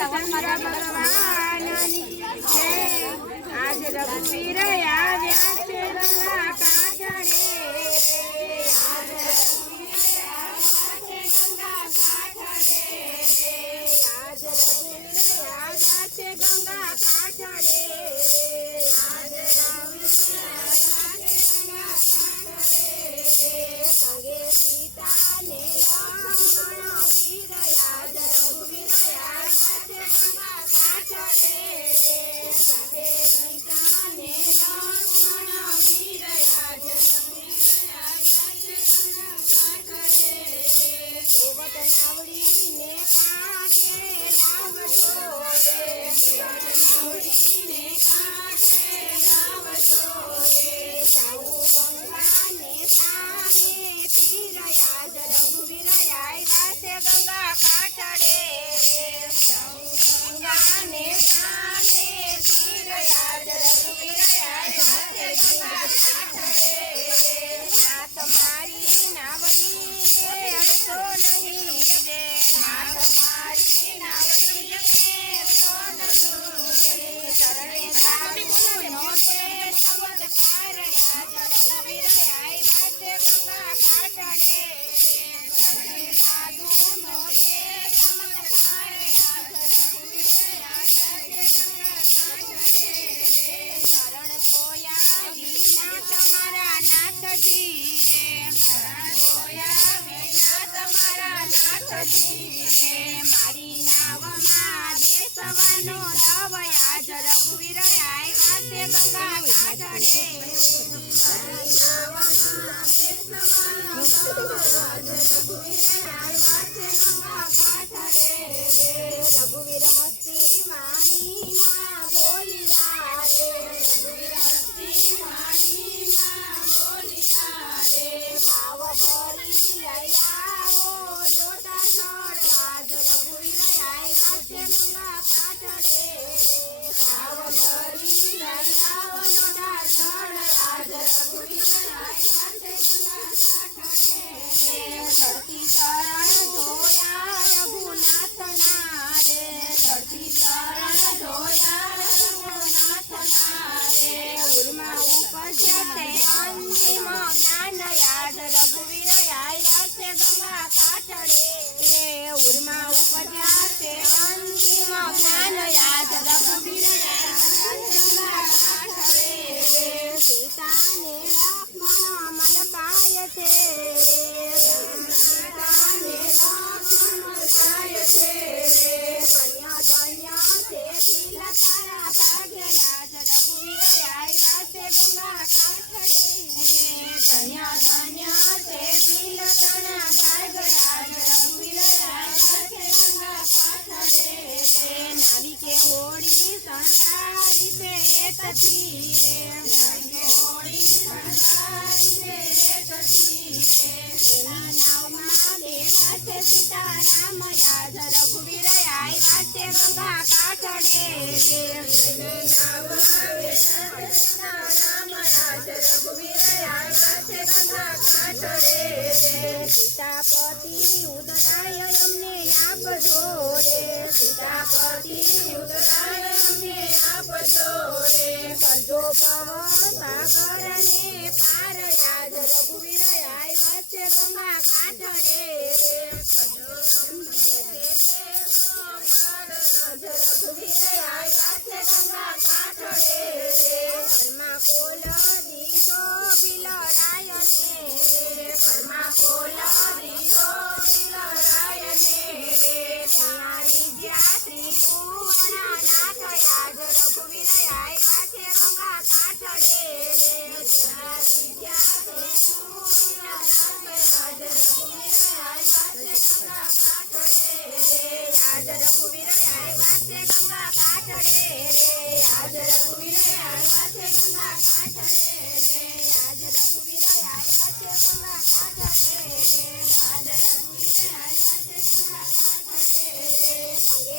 ભગવાનની જય। આજ રઘુવીર આવ્યા છે ગંગા કાંઠે રે। આજ રઘુવીર આવ્યા છે ગંગા કાંઠે રે। સંગે સીતા ને લક્ષ્મણ વીર આજ રઘુવીર આવ્યા છે ગંગા કાંઠે રે। સંગે સીતા ને લક્ષ્મણ વીર આજ રઘુવીર આવ્યા છે ગંગા કાંઠે રે। સેવક નાવડીને કાંઠે લાવજો રે। સેવક નાવડીને કાંઠે લાવજો રે। જાવું ગંગાને સામે તીર આજ રઘુવીર આવ્યા છે ગંગા કાંઠે રે। જાવું ગંગાને સામે તીર આજ રઘુવીર આવ્યા છે ગંગા કાંઠે રે। નાથ મારી નાવડીએ અડતો નહીં રે। નાથ મારી નાવડીએ અડતો નહીં રે। ચરણે સાધુનો છે ચમત્કાર આજ રઘુવીર આવ્યા છે ગંગા કાંઠે રે। ચરણે સાધુનો છે ચમત્કાર આજ રઘુવીર આવ્યા છે ગંગા કાંઠે રે। શરણ ધોયા વિના તમારા નાથજી રે। શરણ ધોયા વિના તમારા નાથજી રે। મારી નાવમાં બેસવાનો દવ આજ રઘુવીર આવ્યા છે ગંગા કાંઠે રે। મારી નાવમાં બેસવાનો દવ આજ રઘુવીર આવ્યા છે ગંગા કાંઠે રે। રઘુવીર હસ્તી વાણીમાં બોલ્યા રે। રઘુવીર હસ્તી વાણીમાં બોલ્યા રે। ભાવ ભરી લઈ આવો લોટા જળ આજ રઘુવીર આવ્યા છે ગંગા કાંઠે રે। ભાવ ભરી લઈ આવો લોટા જળ આજ રઘુવીર આવ્યા છે ગંગા કાંઠે રે। ધરતી ચરણ ધોયા રઘુનાથના રે। ધરતી ચરણ ધોયા રઘુનાથના રે। ઉર્મા ઉપજ્યા તે અંતિમ જ્ઞાન આજ રઘુવીર આવ્યા છે ગંગા કાંઠે રે। ઉર્મા ઉપજ્યા તે અંતિમ જ્ઞાન આજ રઘુવીર આવ્યા છે ગંગા કાંઠે રે। સીતાને લક્ષ્મણ મન પાય છે રે। સીતાને લક્ષ્મણ પાય છે રે। ધન્ય ધન્ય છે દિલ તારા ભાગ્ય આજ રઘુવીર આવ્યા છે ગંગા કાંઠે રે। ધન્ય ધન્ય છે દિલ તારા ભાગ્ય આજ રઘુવીર આવ્યા છે ગંગા કાંઠે રે। નાવિકે હોડી શણગારી છે એકથી રે। નાવિકે હોડી શણગારી છે એકથી રે। એની નાવમાં બેઠા છે સીતારામ આજ રઘુવીર આવ્યા છે ગંગા કાંઠે રે। એની નાવમાં બેઠા છે સીતારામ આજ રઘુવીર આવ્યા છે ગંગા કાંઠે રે। સીતાપતિ ઉદરાય અમને આપજો રે। સીતાપતિ ઉદરાય અમને આપજો રે। કરજો ભવ સાગરને પાર આજ રઘુવીર આવ્યા છે ગંગા કાંઠે રે। કરજો આજ રઘુવીર આવ્યા છે ગંગા કાંઠે રે। ઘરમાં કોલ દીધો બિલરાયને રે। ઘરમાં કોલ દીધો બિલરાયને રે। પ્યારી જ્યાં ત્રિભુવનનાથ આજ રઘુવીર આવ્યા છે ગંગા કાંઠે રે। પ્યારી જ્યાં ત્રિભુવનનાથ આજ રઘુવીર આવ્યા છે ગંગા કાંઠે રે। આજ રઘુવીર આવ્યા છે ગંગા કાંઠે રે। આજ રઘુવીર આવ્યા છે ગંગા કાંઠે રે। આજ રઘુવીર આવ્યા છે ગંગા કાંઠે રે। આજ રઘુવીર આવ્યા છે ગંગા કાંઠે રે। સંગે